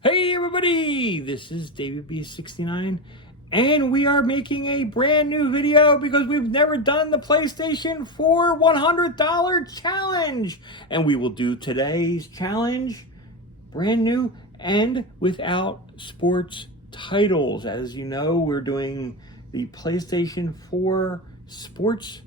Hey everybody, this is David B69 and we are making a brand new video because we've never done the PlayStation 4 $100 challenge. And we will do today's challenge brand new and without sports titles. As you know, we're doing the PlayStation 4 sports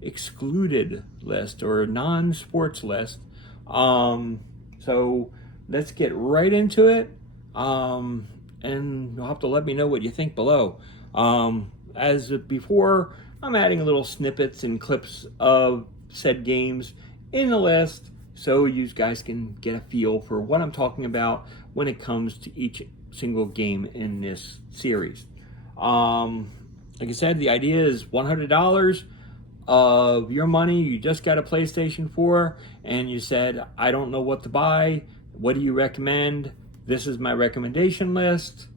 excluded list or non-sports list. So let's get right into it. And you'll have to let me know what you think below. As before, I'm adding little snippets and clips of said games in the list so you guys can get a feel for what I'm talking about when it comes to each single game in this series. Like I said, the idea is $100 of your money. You just got a PlayStation 4 and you said, I don't know what to buy. What do you recommend? This is my recommendation list.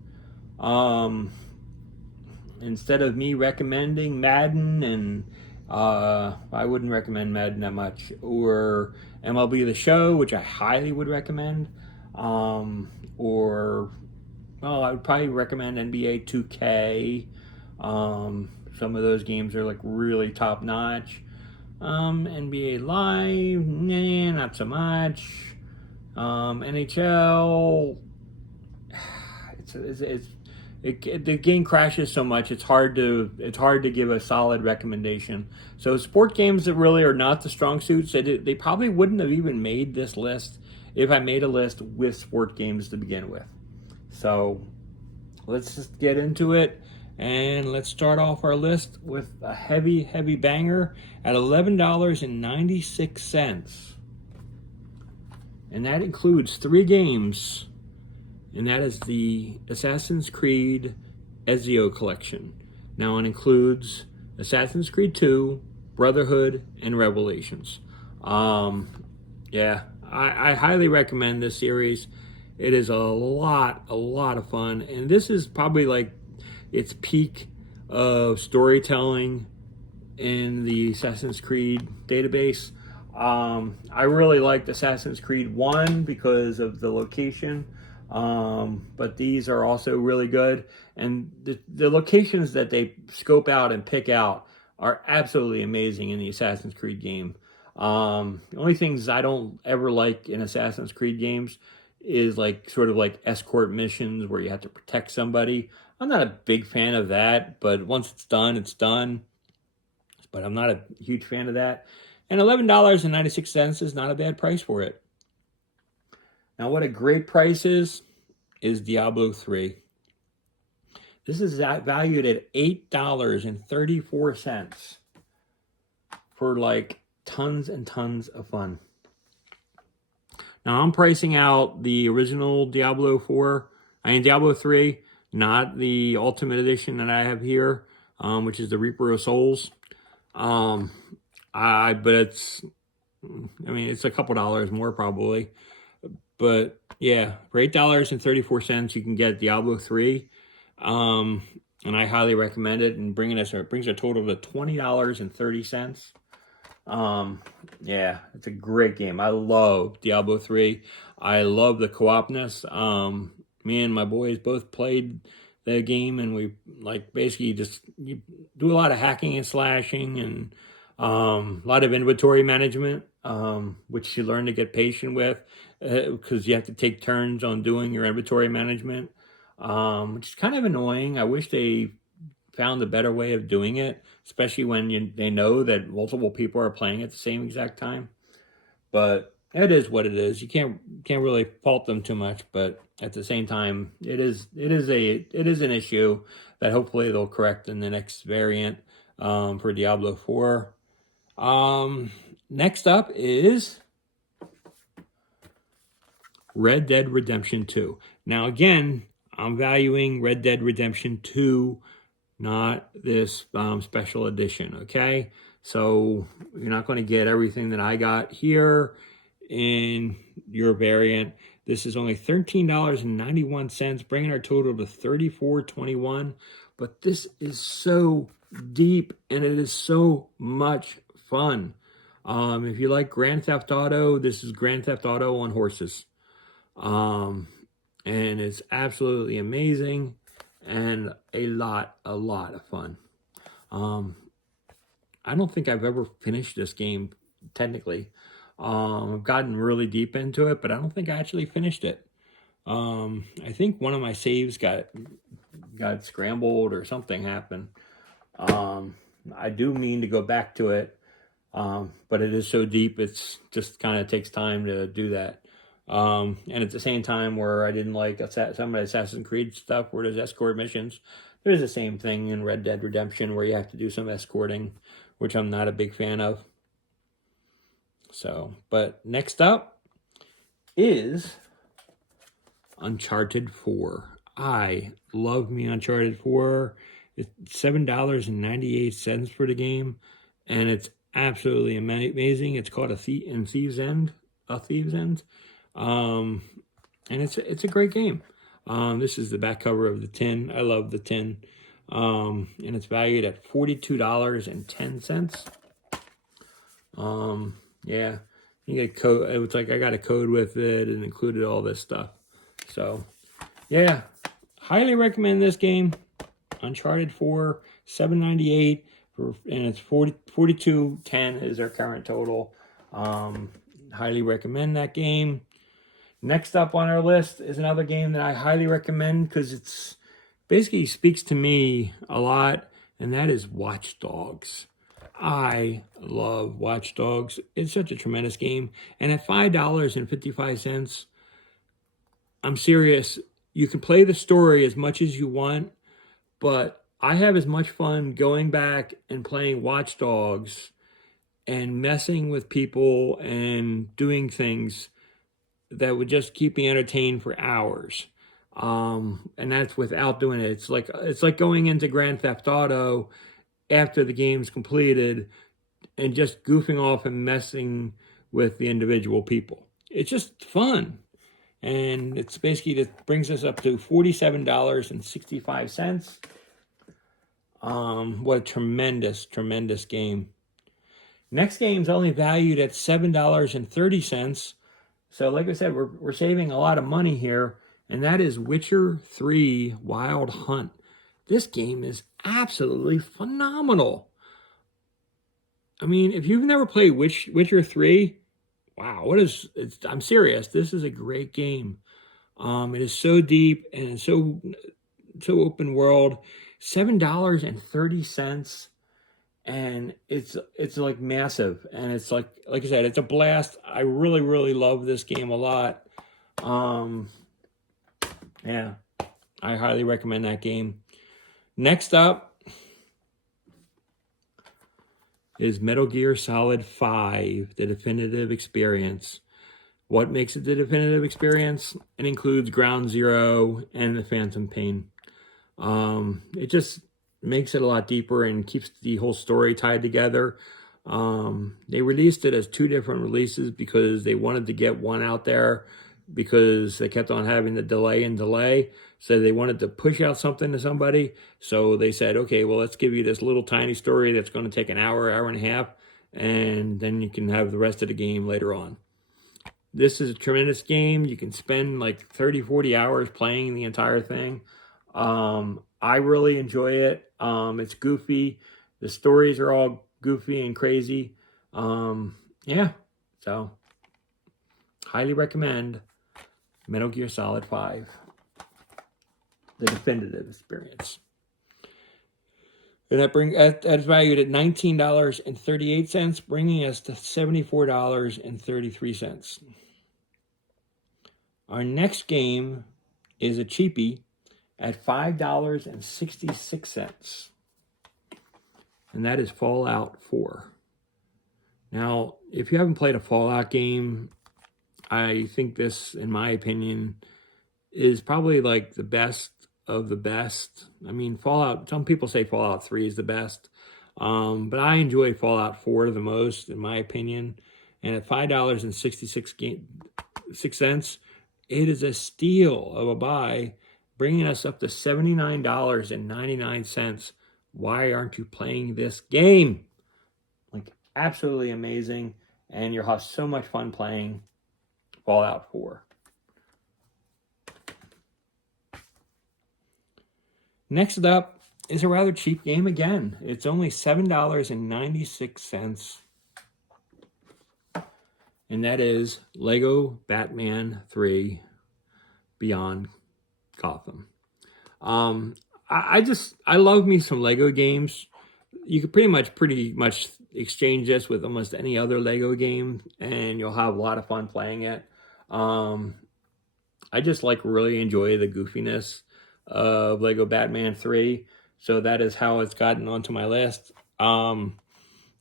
Instead of me recommending Madden, and I wouldn't recommend Madden that much, or MLB The Show, which I highly would recommend, or well, I would probably recommend NBA 2K. Some of those games are like really top notch. NBA Live, nah, not so much. NHL, the game crashes so much. It's hard to give a solid recommendation. So sport games that really are not the strong suits. They probably wouldn't have even made this list if I made a list with sport games to begin with. So let's just get into it. And let's start off our list with a heavy banger at $11.96. And that includes 3 games. And that is the Assassin's Creed Ezio collection. Now it includes Assassin's Creed 2, Brotherhood, and Revelations. Yeah, I highly recommend this series. It is a lot of fun. And this is probably like its peak of storytelling in the Assassin's Creed database. I really liked Assassin's Creed 1 because of the location, but these are also really good. And the locations that they scope out and pick out are absolutely amazing in the Assassin's Creed game. The only things I don't ever like in Assassin's Creed games is like sort of like escort missions where you have to protect somebody. I'm not a big fan of that, but once it's done, it's done. But I'm not a huge fan of that. And $11.96 is not a bad price for it. Now, what a great price is Diablo 3. This is valued at $8.34 for like tons and tons of fun. Now, I'm pricing out the original Diablo 3, not the Ultimate Edition that I have here, which is the Reaper of Souls. But it's a couple dollars more probably. But yeah, for $8.34, you can get Diablo 3. And I highly recommend it, and it brings a total to $20.30. Yeah, it's a great game. I love Diablo 3. I love the co-opness. Me and my boys both played the game, and we like basically just you do a lot of hacking and slashing and a lot of inventory management, which you learn to get patient with because you have to take turns on doing your inventory management, which is kind of annoying. I wish they found a better way of doing it, especially when they know that multiple people are playing at the same exact time. But it is what it is. You can't really fault them too much, but at the same time, it is an issue that hopefully they'll correct in the next variant for Diablo 4. Next up is Red Dead Redemption 2. Now again, I'm valuing Red Dead Redemption 2, not this special edition, okay? So you're not going to get everything that I got here in your variant. This is only $13.91, bringing our total to $34.21. But this is so deep, and it is so much fun. If you like Grand Theft Auto, this is Grand Theft Auto on horses. and it's absolutely amazing and a lot of fun. Um, I don't think I've ever finished this game technically. I've gotten really deep into it, but I don't think I actually finished it. I think one of my saves got scrambled or something happened. Um, I do mean to go back to it, but it is so deep, it's just kind of takes time to do that. And at the same time, where I didn't like some of the Assassin's Creed stuff where there's escort missions, there's the same thing in Red Dead Redemption where you have to do some escorting, which I'm not a big fan of. So, but next up is Uncharted 4. I love me Uncharted 4. It's $7.98 for the game, and it's absolutely amazing. It's called Thieves End, a Thieves End, um, and it's a great game. This is the back cover of the tin. I love the tin, and it's valued at $42.10. Yeah, you get a code. It was like I got a code with it and included all this stuff. So, yeah, highly recommend this game. Uncharted 4, $7.98, and it's 42.10 is our current total. Highly recommend that game. Next up on our list is another game that I highly recommend because it's basically speaks to me a lot, and that is Watch Dogs. I love Watch Dogs. It's such a tremendous game, and at $5.55, I'm serious. You can play the story as much as you want, but I have as much fun going back and playing Watch Dogs and messing with people and doing things that would just keep me entertained for hours. And that's without doing it. It's like going into Grand Theft Auto after the game's completed and just goofing off and messing with the individual people. It's just fun. And it's basically, that brings us up to $47.65. What a tremendous game. Next game's only valued at $7.30. So like I said, we're saving a lot of money here, and that is Witcher 3 Wild Hunt. This game is absolutely phenomenal. I mean, if you've never played Witcher 3, wow, I'm serious. This is a great game. It is so deep and so open world. $7.30, and it's like massive, and it's like I said, it's a blast. I really love this game a lot. Yeah, I highly recommend that game. Next up is Metal Gear Solid 5, the definitive experience. What makes it the definitive experience? It includes Ground Zero and the Phantom Pain. It just makes it a lot deeper and keeps the whole story tied together. They released it as two different releases because they wanted to get one out there because they kept on having the delay. So they wanted to push out something to somebody. So they said, okay, well, let's give you this little tiny story that's going to take an hour and a half, and then you can have the rest of the game later on. This is a tremendous game. You can spend like 30, 40 hours playing the entire thing. I really enjoy it. It's goofy. The stories are all goofy and crazy. Yeah, so highly recommend Metal Gear Solid 5, the definitive experience. And that's valued at $19.38, bringing us to $74.33. Our next game is a cheapie at $5.66, and that is Fallout 4. Now, if you haven't played a Fallout game, I think this, in my opinion, is probably like the best of the best. I mean, some people say Fallout 3 is the best, but I enjoy Fallout 4 the most, in my opinion. And at $5.66, it is a steal of a buy, bringing us up to $79.99. Why aren't you playing this game? Like, absolutely amazing, and you'll have so much fun playing Fallout 4. Next up is a rather cheap game again. It's only $7.96. And that is Lego Batman 3 Beyond Gotham. I love me some Lego games. You could pretty much exchange this with almost any other Lego game, and you'll have a lot of fun playing it. I just really enjoy the goofiness of Lego Batman 3, so that is how it's gotten onto my list. I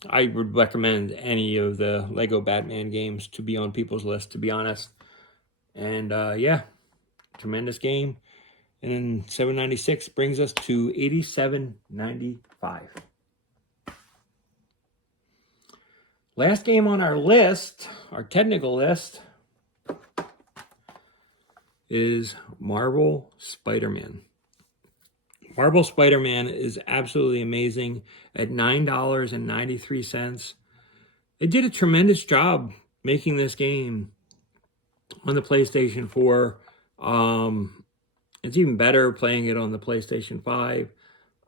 would recommend any of the Lego Batman games to be on people's list, to be honest. And yeah, tremendous game. And then $7.96 brings us to $87.95. Last game on our list, our technical list, is Marvel Spider-Man. Marvel Spider-Man is absolutely amazing at $9.93. They did a tremendous job making this game on the PlayStation 4. It's even better playing it on the PlayStation 5.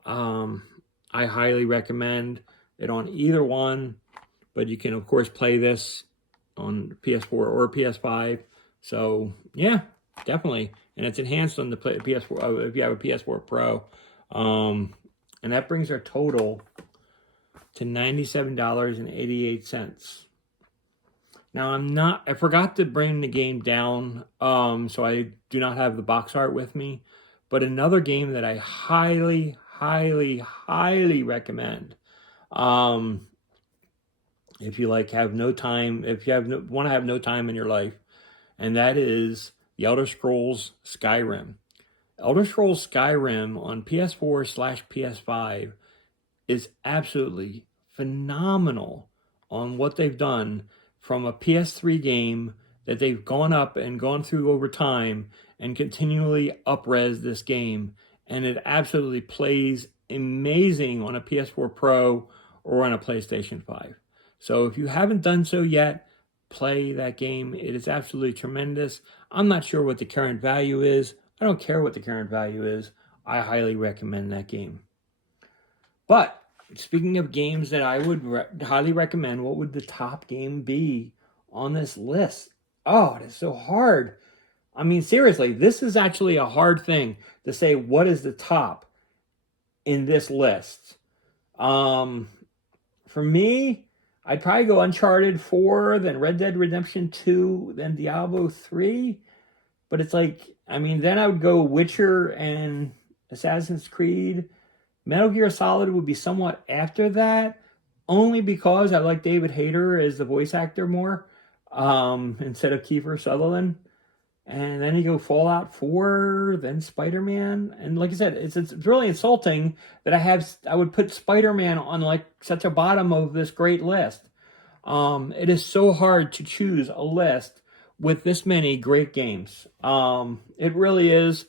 I highly recommend it on either one, but you can, of course, play this on PS4 or PS5. So, yeah, definitely. And it's enhanced on the PS4 if you have a PS4 Pro. And that brings our total to $97.88. Now, I forgot to bring the game down, so I do not have the box art with me. But another game that I highly, highly, highly recommend, if you want to have no time in your life, and that is The Elder Scrolls Skyrim. Elder Scrolls Skyrim on PS4/PS5 is absolutely phenomenal on what they've done from a PS3 game that they've gone up and gone through over time and continually up-res this game. And it absolutely plays amazing on a PS4 Pro or on a PlayStation 5. So if you haven't done so yet, play that game. It is absolutely tremendous. I'm not sure what the current value is. I don't care what the current value is. I highly recommend that game. But speaking of games that I would highly recommend, what would the top game be on this list? Oh, it is so hard. I mean, seriously, this is actually a hard thing to say what is the top in this list. For me, I'd probably go Uncharted 4, then Red Dead Redemption 2, then Diablo 3. But it's then I would go Witcher and Assassin's Creed. Metal Gear Solid would be somewhat after that, only because I like David Hayter as the voice actor more, instead of Kiefer Sutherland. And then you go Fallout 4, then Spider-Man. And like I said, it's really insulting that I would put Spider-Man on such a bottom of this great list. It is so hard to choose a list with this many great games. It really is.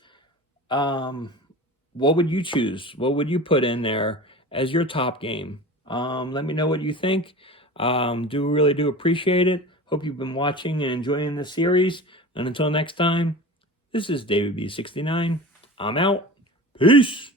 What would you choose? What would you put in there as your top game? Let me know what you think. Really do appreciate it. Hope you've been watching and enjoying this series. And until next time, this is David B69. I'm out. Peace.